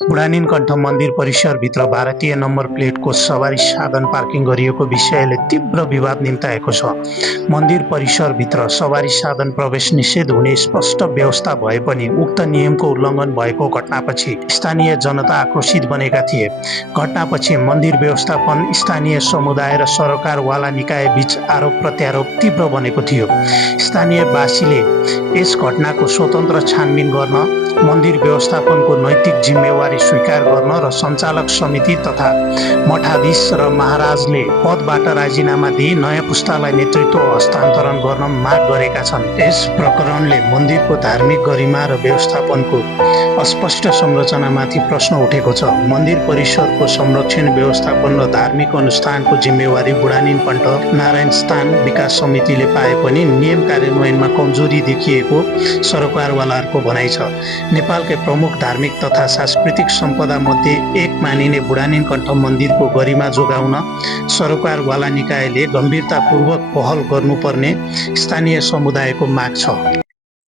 बुढानीलकण्ठ मन्दिर परिसरभित्र भारतीय नम्बर प्लेटको सवारी साधन पार्किङ गरिएको विषयले तीव्र विवाद निम्ताएको छ। मन्दिर परिसरभित्र सवारी साधन प्रवेश निषेध हुने स्पष्ट व्यवस्था भए पनि उक्त नियमको उल्लङ्घन भएको घटनापछि स्थानीय जनता आक्रोशित बनेका थिए। घटनापछि मन्दिर व्यवस्थापन, स्थानीय समुदाय र सरकारवाला निकाय बीच आरोप प्रत्यारोप तीव्र बनेको थियो। स्थानीयवासीले यस घटनाको स्वतन्त्र छानबिन गर्न, मन्दिर व्यवस्थापनको नैतिक जिम्मेवारी स्वीकार गर्न र सञ्चालक समिति तथा मठाधीश र महाराजले पदबाट राजीनामा दिई नयाँ पुस्तालाई नेतृत्व हस्तान्तरण गर्न माग गरेका छन्। यस प्रकरणले मन्दिरको धार्मिक गरिमा र व्यवस्थापनको अस्पष्ट संरचनामाथि प्रश्न उठेको छ। मन्दिर परिसरको संरक्षण, व्यवस्थापन र धार्मिक अनुष्ठानको जिम्मेवारी बुढानीलकण्ठ नारायण स्थान विकास समितिले पाए पनि नियम कार्यान्वयनमा कमजोरी देखिएको सरकारवालाहरूको भनाइ छ। नेपालकै प्रमुख धार्मिक तथा सांस्कृतिक सम्पदा मध्ये एक मानिने बुढानीलकण्ठ मन्दिरको गरिमा जोगाउन सरकारवाला निकायले गम्भीरतापूर्वक पहल गर्नुपर्ने स्थानीय समुदायको माग छ।